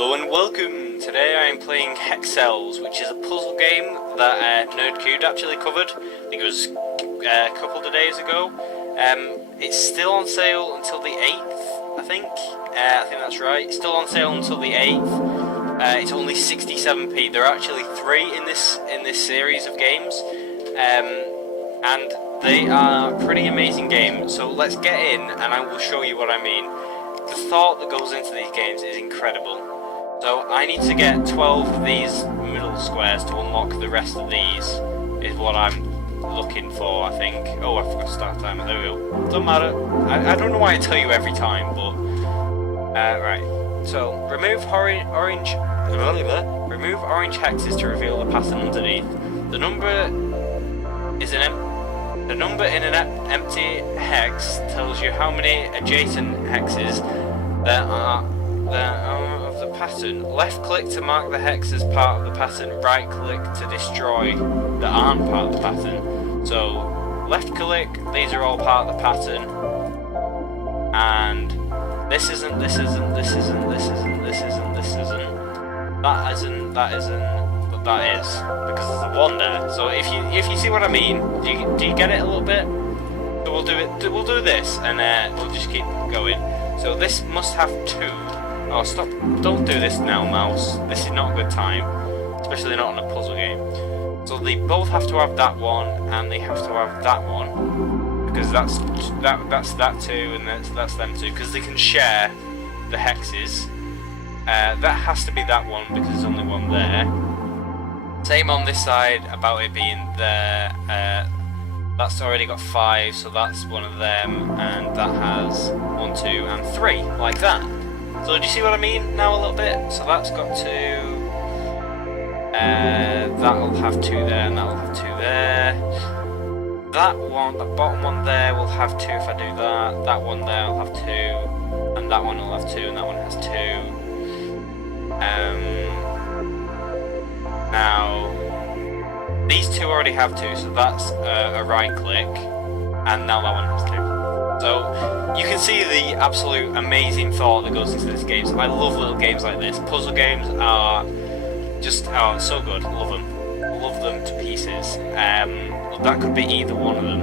Hello and welcome! Today I am playing Hexcells, which is a puzzle game that NerdCube actually covered. I think it was a couple of days ago. It's still on sale until the 8th, I think. I think that's right. It's still on sale until the 8th. It's only 67p. There are actually 3 in this series of games. And they are pretty amazing games. So let's get in and I will show you what I mean. The thought that goes into these games is incredible. So I need to get 12 of these middle squares to unlock the rest of these, is what I'm looking for, I think. Oh, I forgot to start timer, there we go. Doesn't matter. I don't know why I tell you every time, but... right. So, remove orange hexes to reveal the pattern underneath. The number in an empty hex tells you how many adjacent hexes there are of the pattern. Left click to mark the hex as part of the pattern. Right click to destroy that aren't part of the pattern. So left click, these are all part of the pattern. And this isn't, this isn't, this isn't, this isn't, this isn't, this isn't, that isn't, that isn't, but that is, because there's a 1 there. So if you see what I mean, do you get it a little bit? So we'll do this, and we'll just keep going. So this must have 2. Oh, stop! Don't do this now, mouse. This is not a good time, especially not on a puzzle game. So they both have to have that one, and they have to have that one, because that's that 2, and that's them 2, because they can share the hexes. That has to be that one because there's only 1 there. Same on this side about it being there. That's already got 5, so that's one of them, and that has 1, 2, and 3, like that. So do you see what I mean now a little bit? So that's got 2. That'll have 2 there, and that'll have 2 there. That one, the bottom one there, will have 2 if I do that. That one there will have 2, and that one will have 2, and that one has 2. Now, these 2 already have 2, so that's a right click, and now that one has 2. So, you can see the absolute amazing thought that goes into this game. So I love little games like this. Puzzle games are just, so good. Love them. Love them to pieces. That could be either one of them.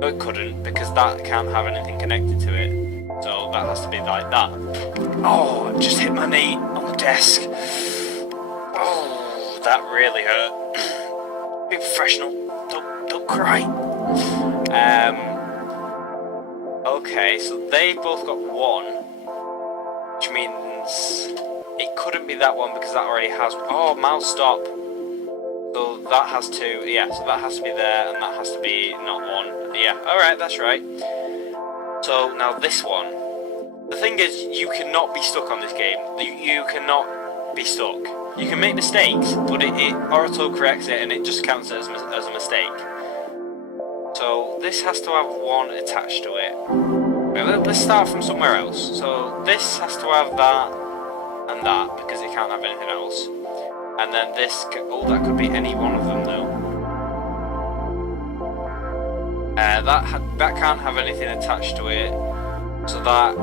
No, it couldn't, because that can't have anything connected to it. So that has to be like that. Oh, I just hit my knee on the desk. Oh, that really hurt. Be professional. Don't cry. Okay, so they both got 1, which means it couldn't be that one because that already has. Oh, mouse stop. So that has 2. Yeah, so that has to be there, and that has to be not 1. Yeah, all right, that's right. So now this one. The thing is, you cannot be stuck on this game. You cannot be stuck. You can make mistakes, but it auto-corrects it, and it just counts it as a mistake. So this has to have 1 attached to it. Right, let's start from somewhere else. So this has to have that and that, because it can't have anything else. And then this, that could be any one of them though. That can't have anything attached to it, so that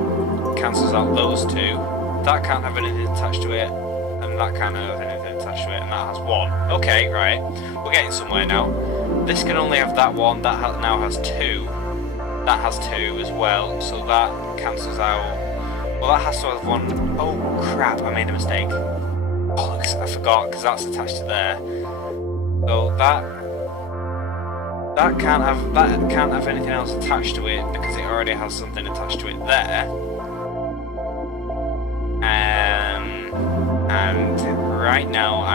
cancels out those 2. That can't have anything attached to it, and that can't have anything attached to it, and that has 1. Okay, right, we're getting somewhere now. This can only have that 1, that now has 2. That has 2 as well, so that cancels out. Well, that has to have 1. Oh crap, I made a mistake. Oh, I forgot, because that's attached to there. So that can't have anything else attached to it because it already has something attached to it there. And right now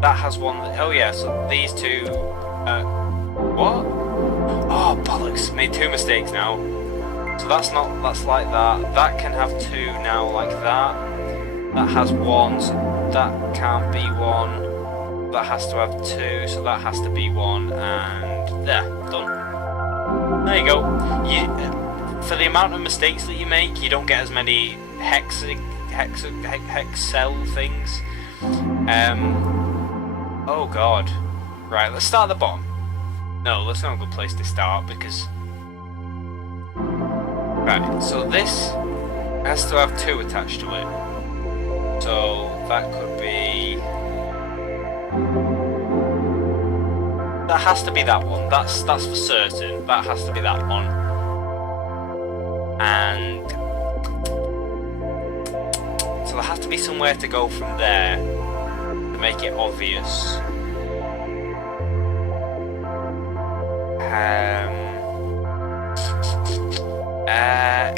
that has 1. Oh yeah, so these 2. What? Oh bollocks! Made 2 mistakes now. So that's like that. That can have 2 now, like that. That has 1, so that can't be 1. That has to have 2, so that has to be 1, and there, done. There you go. For the amount of mistakes that you make, you don't get as many hexcell things. Oh god. Right, let's start at the bottom. No, that's not a good place to start because Right, so this has to have 2 attached to it. So that could be... That has to be that one. That's for certain. That has to be that one. And so there has to be somewhere to go from there to make it obvious.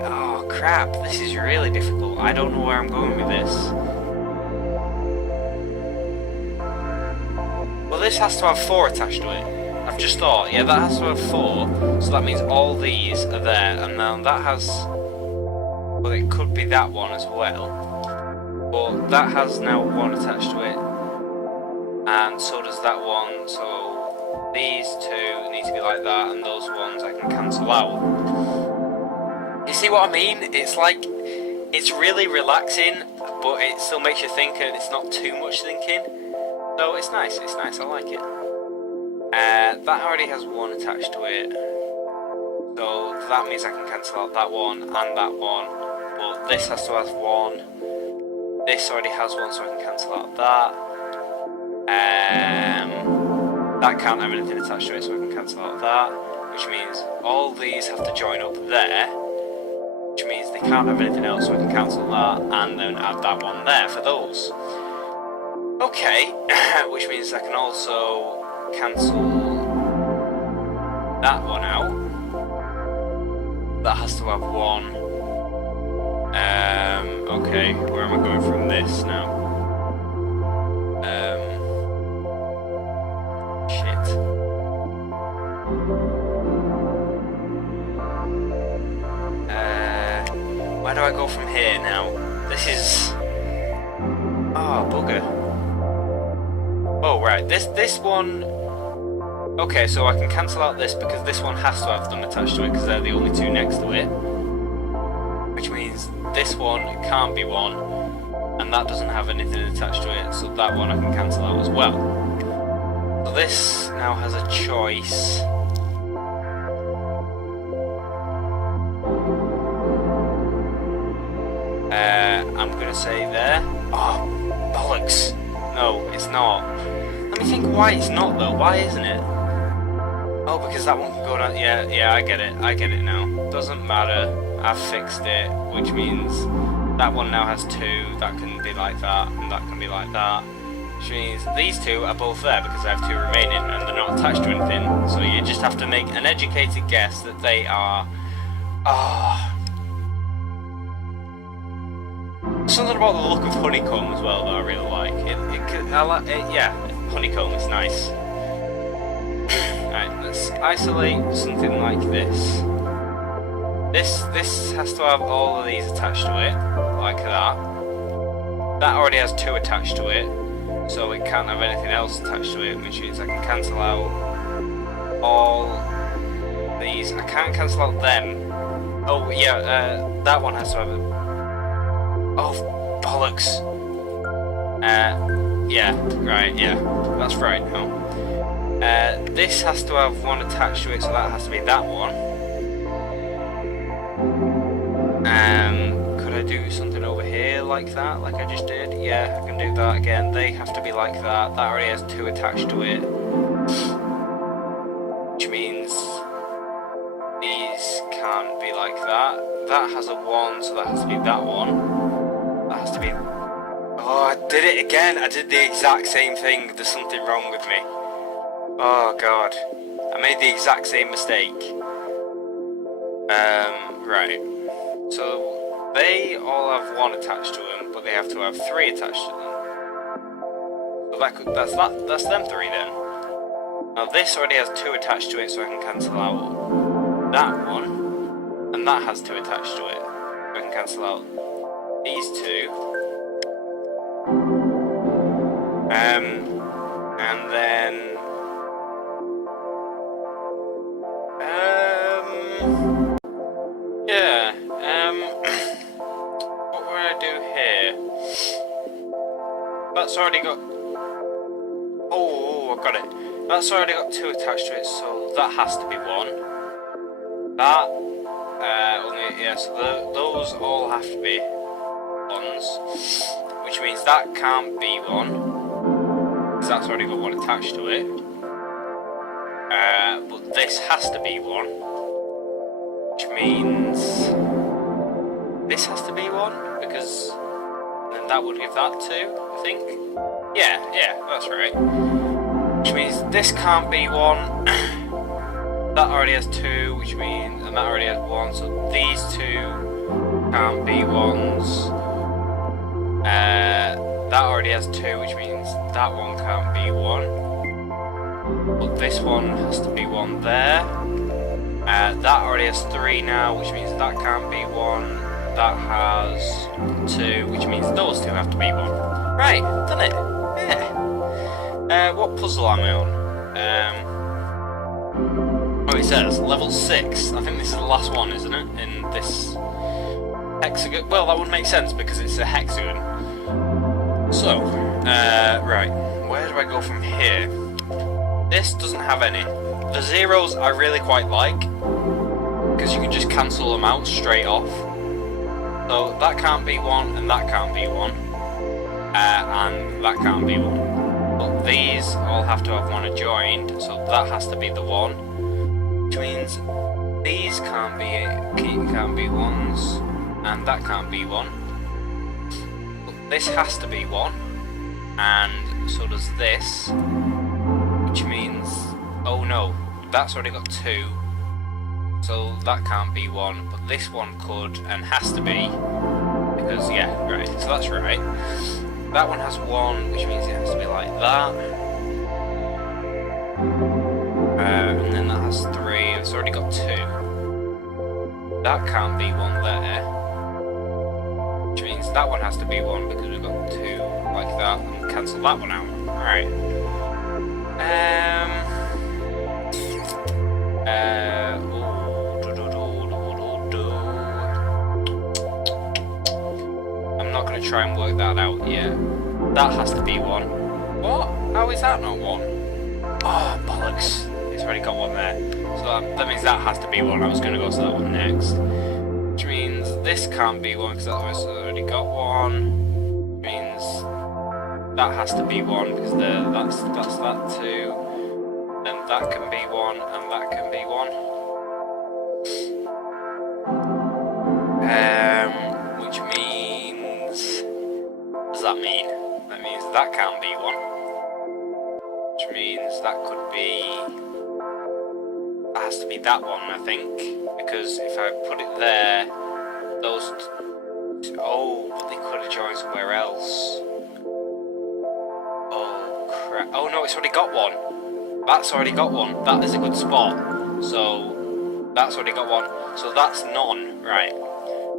Oh crap, this is really difficult. I don't know where I'm going with this. Well, this has to have 4 attached to it. I've just thought, yeah, that has to have 4, so that means all these are there, and now that has... Well, it could be that one as well. But that has now 1 attached to it, and so does that one, so these 2 need to be like that, and those ones I can cancel out. You see what I mean? It's like, it's really relaxing, but it still makes you think, and it's not too much thinking. So it's nice, I like it. That already has 1 attached to it. So that means I can cancel out that one and that one. But this has to have 1. This already has 1, so I can cancel out that. That can't have anything attached to it, so I can cancel out that. Which means all these have to join up there. Which means they can't have anything else, so I can cancel that and then add that one there for those. Okay, which means I can also cancel that one out. That has to have 1. Okay, where am I going from this now? Shit. Where do I go from here now? This is... Oh, bugger. Oh, right, this one... Okay, so I can cancel out this because this one has to have them attached to it because they're the only 2 next to it. Which means this one can't be 1, and that doesn't have anything attached to it, so that one I can cancel out as well. So this now has a choice. I'm gonna say there. Oh, bollocks. No, it's not. Let me think why it's not though. Why isn't it? Oh, because that one can go down. Yeah, I get it now. Doesn't matter. I've fixed it, which means that one now has 2. That can be like that, and that can be like that. Which means these 2 are both there because I have 2 remaining, and they're not attached to anything. So you just have to make an educated guess that they are. Something about the look of honeycomb as well that I really like. Yeah, honeycomb is nice. Right, let's isolate something like this. This has to have all of these attached to it, like that. That already has 2 attached to it, so it can't have anything else attached to it, which means I can cancel out all these. I can't cancel out them. Oh yeah, that one has to have... Oh, bollocks. Yeah, right, yeah, that's right now. This has to have 1 attached to it, so that has to be that one. Could I do something over here like that, like I just did? Yeah, I can do that again. They have to be like that. That already has 2 attached to it. Which means these can't be like that. That has a 1, so that has to be that one. That has to be... Oh, I did it again. I did the exact same thing. There's something wrong with me. Oh, God. I made the exact same mistake. Right. So, they all have 1 attached to them, but they have to have 3 attached to them. So that's them 3 then. Now this already has 2 attached to it, so I can cancel out that one. And that has 2 attached to it. So I can cancel out these 2. And then... yeah, what would I do here? That's already got... Oh, I got it. That's already got 2 attached to it, so that has to be 1. That Yeah, so those all have to be 1s, which means that can't be 1, because that's already got 1 attached to it. But this has to be 1, which means this has to be 1, because then that would give that 2, I think. Yeah, that's right. Which means this can't be 1. That already has 2, which means, and that already has 1, so these 2 can't be 1s. That already has 2, which means that one can't be 1. But this one has to be 1 there. That already has 3 now, which means that can't be 1. That has 2, which means those 2 have to be 1. Right, done it. Yeah. What puzzle am I on? Oh, it says level 6. I think this is the last one, isn't it? In this hexagon. Well, that would make sense because it's a hexagon. So, right. Where do I go from here? This doesn't have any. The zeros I really quite like because you can just cancel them out straight off. So that can't be 1, and that can't be 1, and that can't be 1. But these all have to have 1 adjoined, so that has to be the 1. Which means these can't be 1s, and that can't be 1. But this has to be 1, and so does this. Which means, oh no, that's already got 2, so that can't be 1. But this one could and has to be, because yeah, right. So that's right. That one has 1, which means it has to be like that. And then that has 3, it's already got 2. That can't be 1 there. Which means that one has to be 1 because we've got 2 like that, and cancel that one out. Alright. I'm not going to try and work that out yet. That has to be 1. What? How is that not 1? Oh, bollocks. It's already got 1 there. So that means that has to be 1. I was going to go to that one next. Which means this can't be 1 because that was already got 1. Which means that has to be 1 because that's that 2. Then that can be 1 and that can be 1. Which means... What does that mean? That means that can't be 1. Which means that could be... That has to be that one, I think. Because if I put it there, those... Oh, but they could have joined somewhere else. Oh, crap. Oh no, it's already got 1. That's already got 1. That is a good spot. So, that's already got 1. So that's none. Right.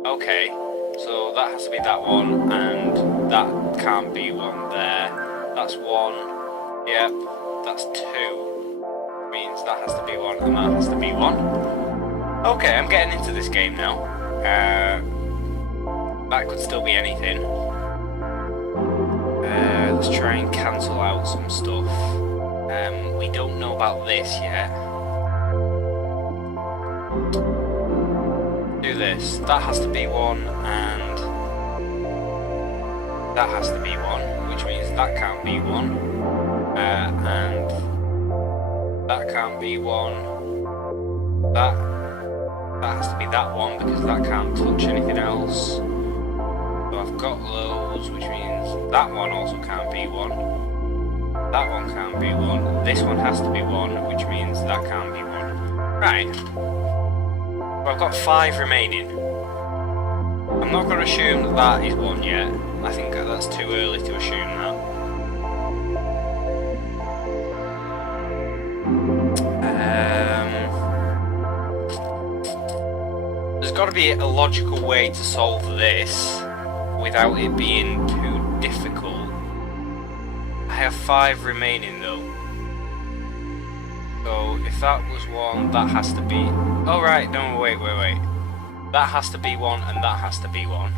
Okay. So that has to be that one, and that can't be 1 there. That's 1. Yep. That's 2. Means that has to be 1, and that has to be 1. Okay, I'm getting into this game now. That could still be anything. Let's try and cancel out some stuff. We don't know about this yet. Do this. That has to be 1, and that has to be 1, which means that can't be 1, and that can't be 1. That has to be that one because that can't touch anything else. So I've got those, which means that one also can't be 1. That one can't be 1. This one has to be 1, which means that can't be 1. Right. So I've got 5 remaining. I'm not going to assume that that is 1 yet. I think that's too early to assume that. There's got to be a logical way to solve this without it being too difficult. I have 5 remaining though. So if that was 1, that has to be... Oh right, no, wait. That has to be 1 and that has to be 1.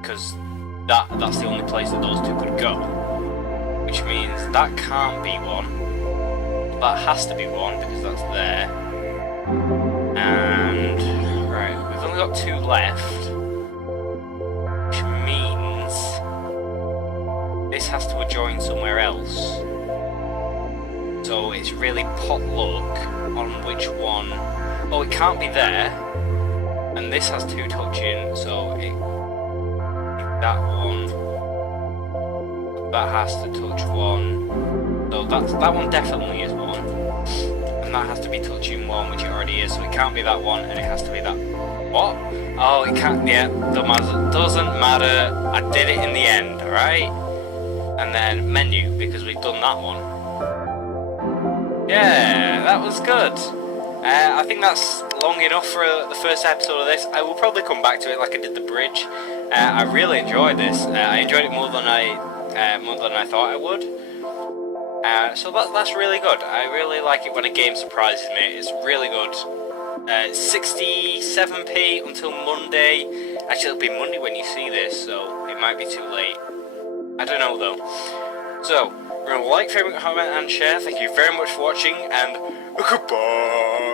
Because that's the only place that those 2 could go. Which means that can't be 1. That has to be 1 because that's there. And And right, we've only got 2 left, which means this has to adjoin somewhere else. So it's really pot luck on which one. Oh, it can't be there. And this has 2 touching, so that one. That has to touch 1. So that one definitely is 1. And that has to be touching 1, which it already is. So it can't be that one, and it has to be that. What? Oh, it can't. Yeah, doesn't matter. I did it in the end, alright? And then menu, because we've done that one. Yeah, that was good. I think that's long enough for the first episode of this. I will probably come back to it like I did the bridge. I really enjoyed this. I enjoyed it more than I thought I would. So that's really good. I really like it when a game surprises me. It's really good. 67p until Monday. Actually, it'll be Monday when you see this, so it might be too late. I don't know though. So, remember, like, favorite, comment, and share. Thank you very much for watching, and goodbye.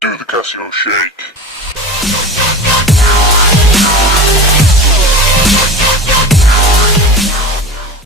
Do the Casio shake.